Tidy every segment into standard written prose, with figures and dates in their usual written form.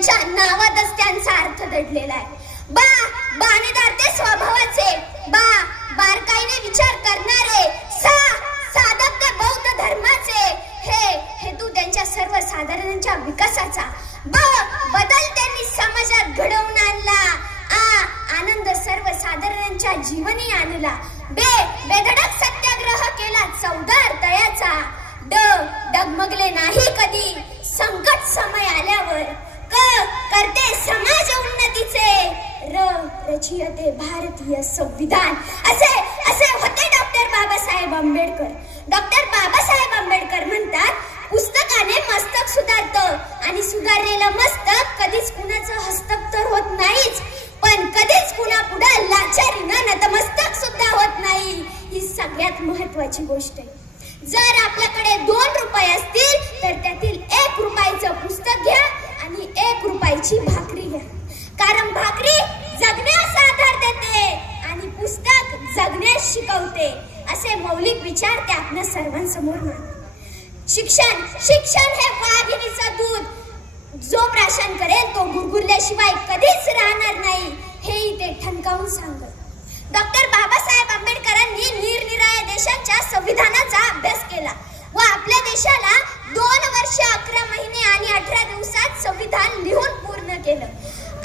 त्यांच्या नावातच त्यांचा अर्थ दडलेला आहे. बाणेदार ते स्वभावाचे, बारकाईने विचार करणारे, साधक ते बौद्ध धर्माचे, हे तू त्यांच्या सर्वसाधारणांच्या विकासाचा, बदल त्यांनी समाजात घडवून आणला, आनंद सर्वसाधारणांच्या जीवनी आणला, बेधडक सत्याग्रह केला चौदार तळ्याचा, डगमगले नाही कधी संकट समय आल्यावर, करते समाज उन्नतीचे, रचयते भारतीय संविधान. असे होते डॉक्टर बाबासाहेब आंबेडकर. डॉक्टर बाबासाहेब आंबेडकर म्हणतात, पुस्तकाने मस्तक सुधारतं आणि सुधारलेलं मस्तक कधीच कुणाचं हस्तक तर होत नाहीच, पण कधीच कुणा पुढे लाचारीनं नतमस्तक सुद्धा होत नाही. ही सगळ्यात महत्वाची गोष्ट आहे. जर आपल्याकडे 2 रुपये असतील तर त्यातील 1 रुपयाचं पुस्तक घ्या आणि 1 रुपयाची भाकरी घ्या, कारण भाकरी जगण्यास आधार देते आणि पुस्तक जगण्यास शिकवते. असे मौलिक विचार ते आपल्या सर्वांसमोर मांडतात. शिक्षण हे वाघिणीचं दूध, जो प्राशन करेल तो गुरगुरल्याशिवाय कधीच राहणार नाही, हेही ते ठणकावून सांगत. डॉक्टर बाबासाहेब आंबेडकरांनी निरनिराळ्या देशांच्या संविधानाचा अभ्यास केला व आपल्या देशाला 2 वर्ष 11 महिने आणि 18 दिवसात संविधान लिहून पूर्ण केलं.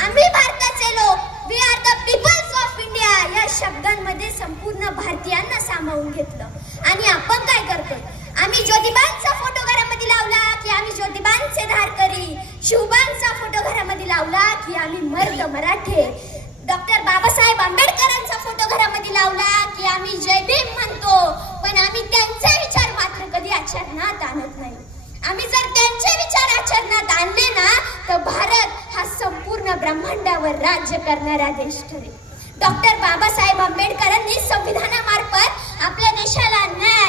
आम्ही भारताचे लोक, we are the peoples of India या शब्दांमध्ये संपूर्ण भारतीयांना सामावून घेतलं. आणि आपण काय करतोय? आम्ही ज्योतिबांचा फोटो घरामध्ये लावला की आम्ही ज्योतिबांचे धारकरी, शिवबांचा फोटो घरामध्ये लावला की आम्ही मर्द मराठे, डॉक्टर बाबासाहेब आंबेडकरांचा फोटो घरामध्ये लावला की आम्ही जय भीम म्हणतो, पण आम्ही त्यांचे विचार मात्र कधी आचरणात आणत नाही. आम्ही जर त्यांचे विचार आचरणात आणले ना तर भारत हा संपूर्ण ब्रह्मांडावर राज्य करणारा देश ठरेल. डॉक्टर बाबासाहेब आंबेडकरांनी संविधानामार्फत आपल्या देशाला न्याय